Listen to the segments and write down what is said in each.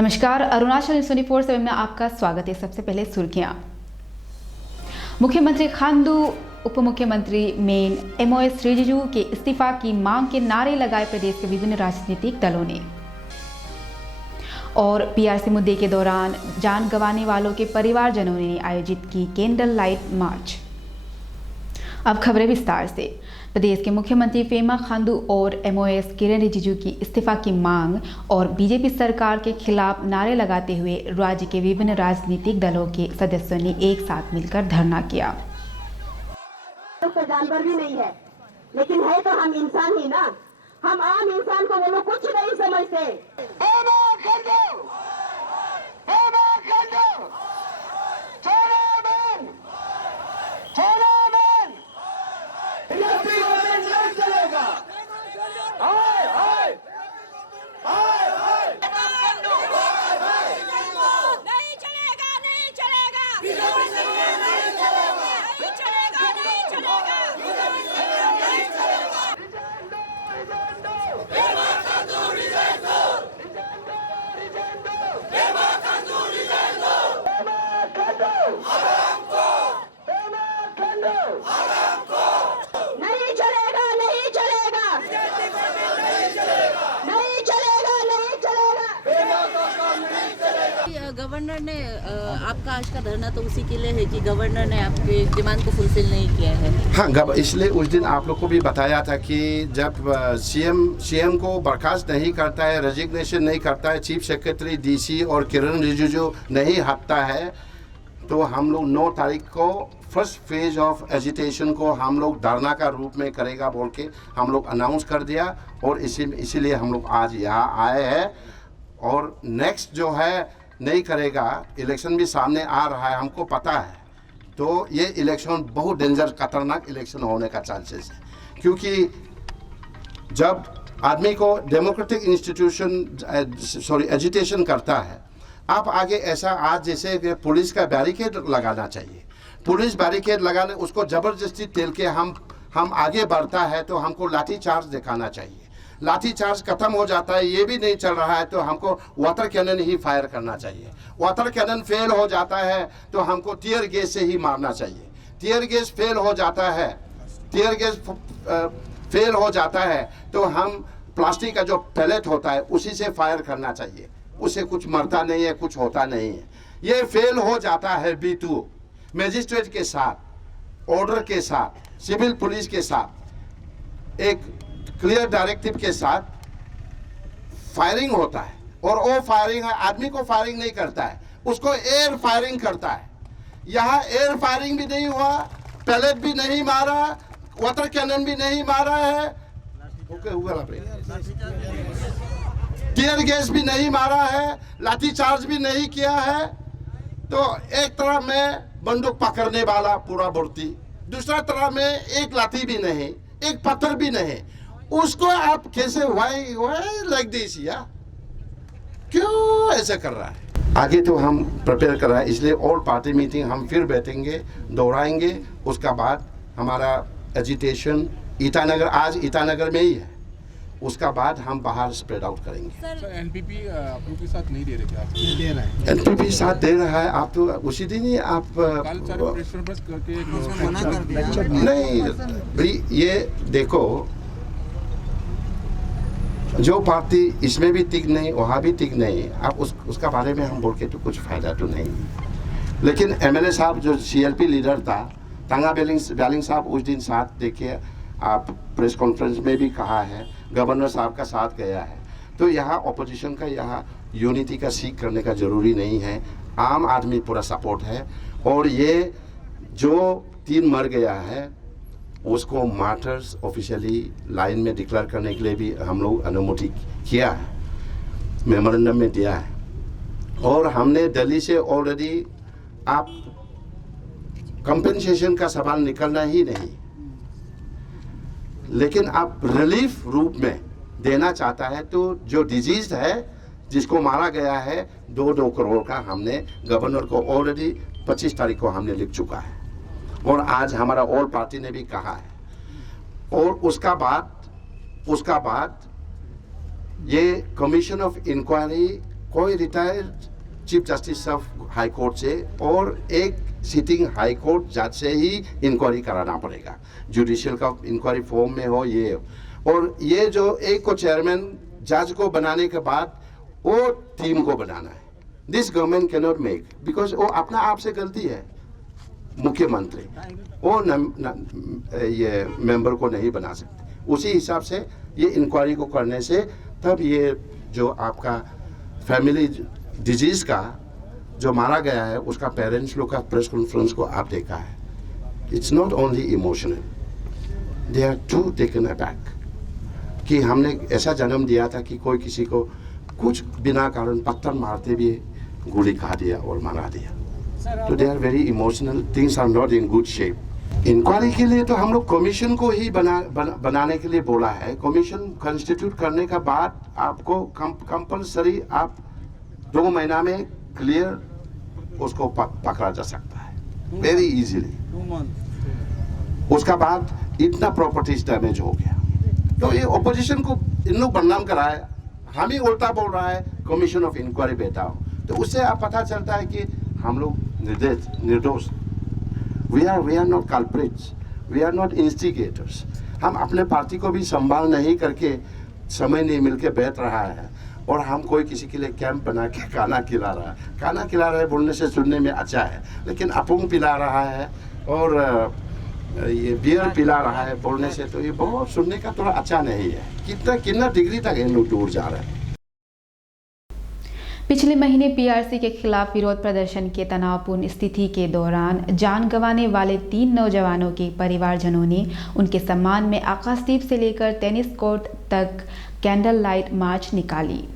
नमस्कार, अरुणाचल न्यूज़ 24/7 में आपका स्वागत है। सबसे पहले सुर्खियां। मुख्यमंत्री खांडू, उप मुख्यमंत्री मेन एमओएस रिजिजू के इस्तीफा की मांग के नारे लगाए प्रदेश के विभिन्न राजनीतिक दलों ने। और पीआरसी मुद्दे के दौरान जान गंवाने वालों के परिवारजनों ने आयोजित की कैंडल लाइट मार्च। अब खबरें विस्तार से। प्रदेश के मुख्यमंत्री पेमा खांडू और एमओएस किरण रिजिजू की इस्तीफा की मांग और बीजेपी सरकार के खिलाफ नारे लगाते हुए राज्य के विभिन्न राजनीतिक दलों के सदस्यों ने एक साथ मिलकर धरना किया। तो जानवर भी नहीं है, लेकिन है तो हम इंसान ही ना। हम आम इंसान को वो लोग कुछ नहीं समझते। गवर्नर ने आपका आज का धरना तो उसी के लिए है कि गवर्नर ने आपके डिमांड को फुलफिल नहीं किया है। हाँ, इसलिए उस दिन आप लोग को भी बताया था कि जब सीएम को बर्खास्त नहीं करता है, रेजिग्नेशन नहीं करता है, चीफ सेक्रेटरी डीसी और किरण रिजिजू नहीं हटता है, तो हम लोग 9 तारीख को फर्स्ट फेज ऑफ एजिटेशन को हम लोग धरना का रूप में करेगा बोल के हम लोग अनाउंस कर दिया। और इसीलिए हम लोग आज यहाँ आए हैं। और नेक्स्ट जो है नहीं करेगा, इलेक्शन भी सामने आ रहा है, हमको पता है, तो ये इलेक्शन बहुत डेंजर खतरनाक इलेक्शन होने का चांसेस है। क्योंकि जब आदमी को डेमोक्रेटिक इंस्टीट्यूशन एजिटेशन करता है, आप आगे ऐसा आज जैसे कि पुलिस का बैरिकेड लगाना चाहिए। पुलिस बैरिकेड लगाने उसको ज़बरदस्ती तेल के हम आगे बढ़ता है तो हमको लाठी चार्ज दिखाना चाहिए। लाठी चार्ज खत्म हो जाता है, ये भी नहीं चल रहा है, तो हमको वाटर कैनन ही फायर करना चाहिए। वाटर कैनन फेल हो जाता है तो हमको टीयर गैस से ही मारना चाहिए। टीयर गैस फेल हो जाता है, फेल हो जाता है तो हम प्लास्टिक का जो पैलेट होता है उसी से फायर करना चाहिए। उससे कुछ मरता नहीं है, कुछ होता नहीं है। ये फेल हो जाता है B2 मजिस्ट्रेट के साथ, ऑर्डर के साथ, सिविल पुलिस के साथ, एक क्लियर डायरेक्टिव के साथ फायरिंग होता है। और वो फायरिंग है, आदमी को फायरिंग नहीं करता है, उसको एयर फायरिंग करता है। यहाँ एयर फायरिंग भी नहीं हुआ, पैलेट भी नहीं मारा, वाटर कैनन भी नहीं मारा है, टीयर गैस भी नहीं मारा है, लाठी चार्ज भी नहीं किया है। तो एक तरफ में बंदूक पकड़ने वाला पूरा भर्ती, दूसरा तरफ में एक लाठी भी नहीं, एक पत्थर भी नहीं, उसको आप कैसे वाई लाइक दिस या क्यों ऐसा कर रहा है? आगे तो हम प्रिपेयर कर रहा है, इसलिए ऑल पार्टी मीटिंग हम फिर बैठेंगे, दोहराएंगे। उसका बाद हमारा एजिटेशन ईटानगर, आज ईटानगर में ही है, उसका बाद हम बाहर स्प्रेड आउट करेंगे। सर एनपीपी आप लोग के साथ नहीं दे रहे क्या? दे रहा है, एनपीपी साथ दे रहा है। आप तो उसी दिन ही आप नहीं भाई, ये देखो, जो पार्टी इसमें भी टिक नहीं, वहाँ भी टिक नहीं, आप उसका बारे में हम बोल के तो कुछ फायदा तो नहीं। लेकिन एमएलए साहब जो सीएलपी लीडर था, तांगा बैलिंग साहब उस दिन साथ देखिए, आप प्रेस कॉन्फ्रेंस में भी कहा है, गवर्नर साहब का साथ गया है। तो यहाँ ऑपोजिशन का यहाँ यूनिटी का सीख करने का जरूरी नहीं है, आम आदमी पूरा सपोर्ट है। और ये जो 3 मर गया है उसको मार्टर्स ऑफिशियली लाइन में डिक्लेयर करने के लिए भी हम लोग अनुमति किया है, मेमोरेंडम में दिया है। और हमने दिल्ली से ऑलरेडी, आप कंपेंसेशन का सवाल निकलना ही नहीं, लेकिन आप रिलीफ रूप में देना चाहता है तो जो डिजीज है, जिसको मारा गया है, 2 करोड़ का हमने गवर्नर को ऑलरेडी 25 तारीख को हमने लिख चुका है। और आज हमारा ऑल पार्टी ने भी कहा है। और उसका बाद ये कमीशन ऑफ इंक्वायरी कोई retired chief justice of high court से और एक सिटिंग हाई कोर्ट जज से ही इंक्वायरी कराना पड़ेगा। जुडिशियल का इंक्वायरी फॉर्म में हो ये, और ये जो एक को चेयरमैन जज को बनाने के बाद वो टीम को बनाना है। This government can not make, because वो अपना आप से गलती है। मुख्यमंत्री वो ये मेंबर को नहीं बना सकते। उसी हिसाब से ये इंक्वायरी को करने से तब ये जो आपका फैमिली डिजीज का जो मारा गया है उसका पेरेंट्स लोग का प्रेस कॉन्फ्रेंस को आप देखा है। It's not only emotional, they are too taken aback कि हमने ऐसा जन्म दिया था कि कोई किसी को कुछ बिना कारण पत्थर मारते भी गोली खा दिया और मारा दिया। तो they are very emotional, things are not in good shape. Inquiry के लिए तो हम लोग कमीशन को ही बनाने के लिए बोला है। कमीशन कंस्टिट्यूट करने का बाद आपको कंपल्सरी आप 2 महीना में क्लियर उसको पकड़ा जा सकता है वेरी इजीली। 2 months। उसका बाद इतना प्रॉपर्टीज डैमेज हो गया, तो ये ऑपोजिशन को इन लोग बदनाम कराए, हम ही उल्टा बोल रहा है कमीशन ऑफ इंक्वायरी बैठाओ। तो उससे आप पता चलता है कि हम लोग निर्दोष। We are not culprits, we are not instigators. हम अपने पार्टी को भी संभाल नहीं करके समय नहीं मिलके बैठ रहा है और हम कोई किसी के लिए कैंप बना के खाना खिला रहा है। खाना खिला रहा है बोलने से सुनने में अच्छा है, लेकिन अपुंग पिला रहा है और ये बियर पिला रहा है बोलने से तो ये बहुत सुनने का थोड़ा अच्छा नहीं है। कितना डिग्री तक इन लोग दूर जा रहे हैं। पिछले महीने पीआरसी के खिलाफ विरोध प्रदर्शन के तनावपूर्ण स्थिति के दौरान जान गंवाने वाले 3 नौजवानों के परिवारजनों ने उनके सम्मान में आकाशदीप से लेकर टेनिस कोर्ट तक कैंडल लाइट मार्च निकाली।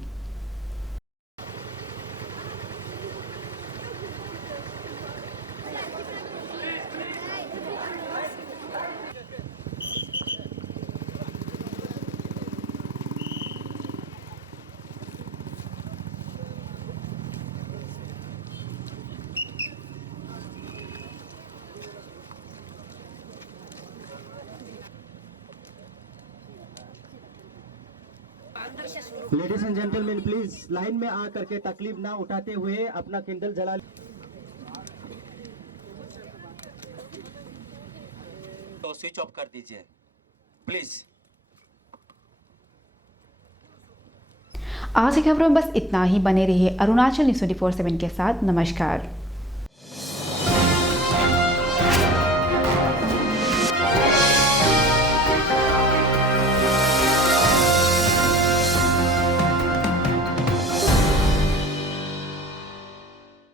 Ladies and gentleman please line में आ करके तकलीफ ना उठाते हुए अपना किंडल जला। तो स्विच ऑफ कर दीजिए प्लीज। आज की खबरों में बस इतना ही। बने रहिए अरुणाचल न्यूज़ 24/7 के साथ। नमस्कार।